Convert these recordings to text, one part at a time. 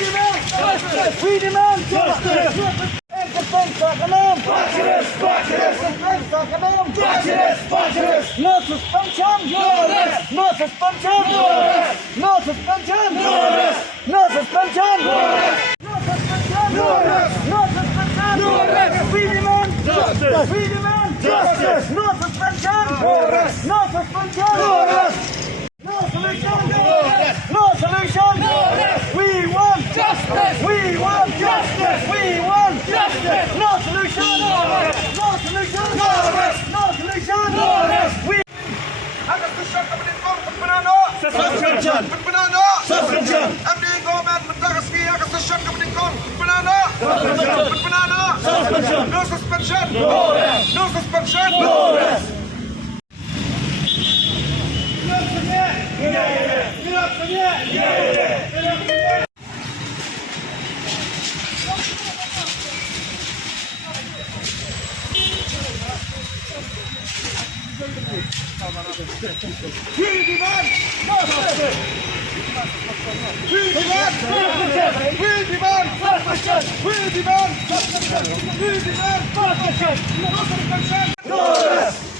demand justice. We demand justice. No suspension. No arrest. No suspension. No arrest. No suspension. No arrest. No suspension. No arrest. No suspension. No arrest. No suspension. No arrest. We demand justice. We demand justice. No suspension. No arrest. No suspension. No arrest. No solution. No arrest. No solution. No arrest. We want justice. We want justice. We want justice. No solution. No arrest. No solution. No arrest. No solution. No arrest. We Suspension penano. suspension. Penano. Suspension. Abdi government mentagasi akan suspension kepentingan. Penano. Penano. Suspension. No suspension. No arrest. No suspension. No arrest. We demand justice. We demand justice. We demand justice. We demand justice. We demand justice. No suspension. No arrest.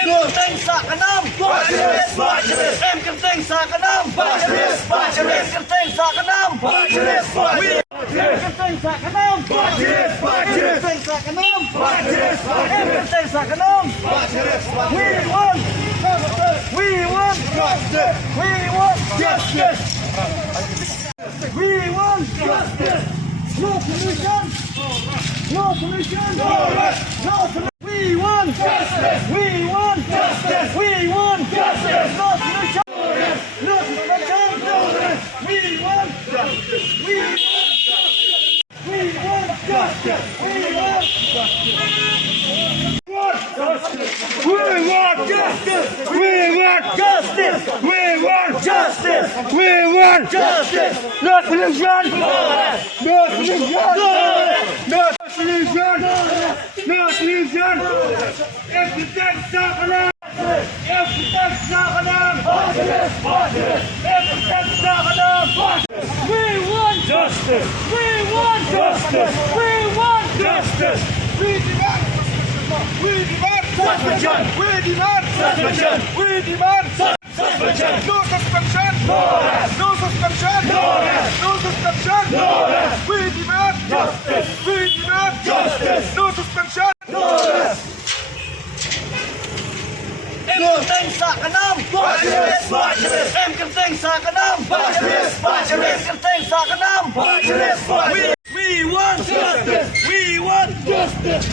Em sa kanam. Bajiris, bajiris. Em kerteng sa kanam. Bajiris, bajiris. Em kerteng sa kanam. Bajiris, bajiris. Em kerteng sa kanam. Bajiris, bajiris. Em kerteng sa kanam. Bajiris, Em kerteng sa kanam. bajiris. We want Justice. we want Justice. we want Justice. we want justice. No solution. No solution. No arrest. No solution. We want Justice. we want Justice. we want Justice. no solution. No suspension. No arrest. We want justice. We want justice. We want justice. We want We want justice. We want justice. We want justice. We want justice. No solution. No solution. No solution. No solution. If the dead Sakalam. If the dead Sakalam. If the dead Sakalam. we want Justice. we want Justice. we want Justice. We demand. We demand suspension. We demand suspension. We demand suspension. No suspension. No arrest. No suspension. No arrest. No suspension. No arrest. We demand justice. We demand justice. No suspension. No arrest. Em kerteng sa kanam. Bajiris, bajiris. Em kerteng sa kanam. Bajiris, bajiris. Em kerteng sa kanam. Bajiris, bajiris. We want Justice. We want Justice.